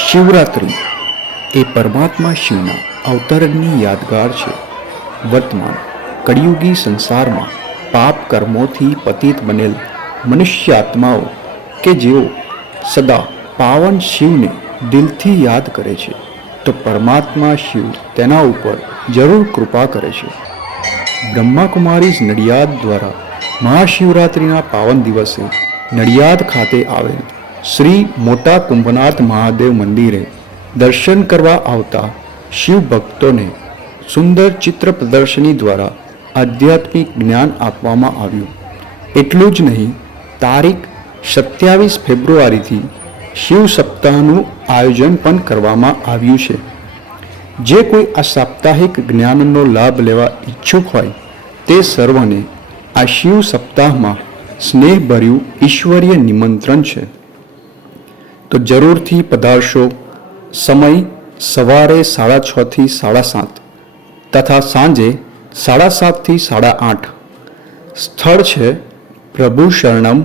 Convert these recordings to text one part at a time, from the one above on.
શિવરાત્રિ એ પરમાત્મા શિવના અવતરણની યાદગાર છે. વર્તમાન કળિયુગી સંસારમાં પાપ કર્મોથી પતિત બનેલ મનુષ્ય આત્માઓ કે જેઓ સદા પાવન શિવને દિલથી યાદ કરે છે, તો પરમાત્મા શિવ તેના ઉપર જરૂર કૃપા કરે છે. બ્રહ્માકુમારીઝ નડિયાદ દ્વારા મહાશિવરાત્રિના પાવન દિવસે નડિયાદ ખાતે આવેલ શ્રી મોટા કુંભનાથ મહાદેવ મંદિરે દર્શન કરવા આવતા શિવ ભક્તોને સુંદર ચિત્ર પ્રદર્શની દ્વારા આધ્યાત્મિક જ્ઞાન આપવામાં આવ્યું. એટલું જ નહીં, તારીખ સત્યાવીસ ફેબ્રુઆરીથી શિવ સપ્તાહનું આયોજન પણ કરવામાં આવ્યું છે. જે કોઈ આ સાપ્તાહિક જ્ઞાનનો લાભ લેવા ઈચ્છુક હોય, તે સર્વને આ શિવ સપ્તાહમાં સ્નેહભર્યું ઈશ્વરીય નિમંત્રણ છે. તો જરૂરથી પધારશો. સમય સવારે સાડા છથી સાડા સાત તથા સાંજે સાડા સાતથી સાડા આઠ. સ્થળ છે પ્રભુ શરણમ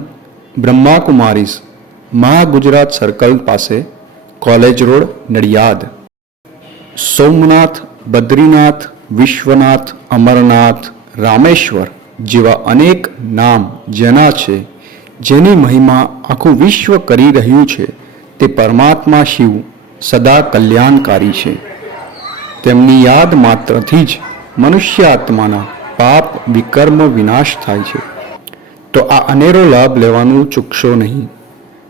બ્રહ્માકુમારીઝ મહાગુજરાત સર્કલ પાસે, કોલેજ રોડ, નડિયાદ. સોમનાથ, બદ્રીનાથ, વિશ્વનાથ, અમરનાથ, રામેશ્વર જેવા અનેક નામ જેના છે, જેની મહિમા આખું વિશ્વ કરી રહ્યું છે. તે પરમાત્મા શિવ સદા કલ્યાણકારી છે. તેમની યાદ માત્રથી જ મનુષ્ય આત્માના પાપ વિકર્મ વિનાશ થાય છે. તો આ અનેરો લાભ લેવાનું ચૂકશો નહીં.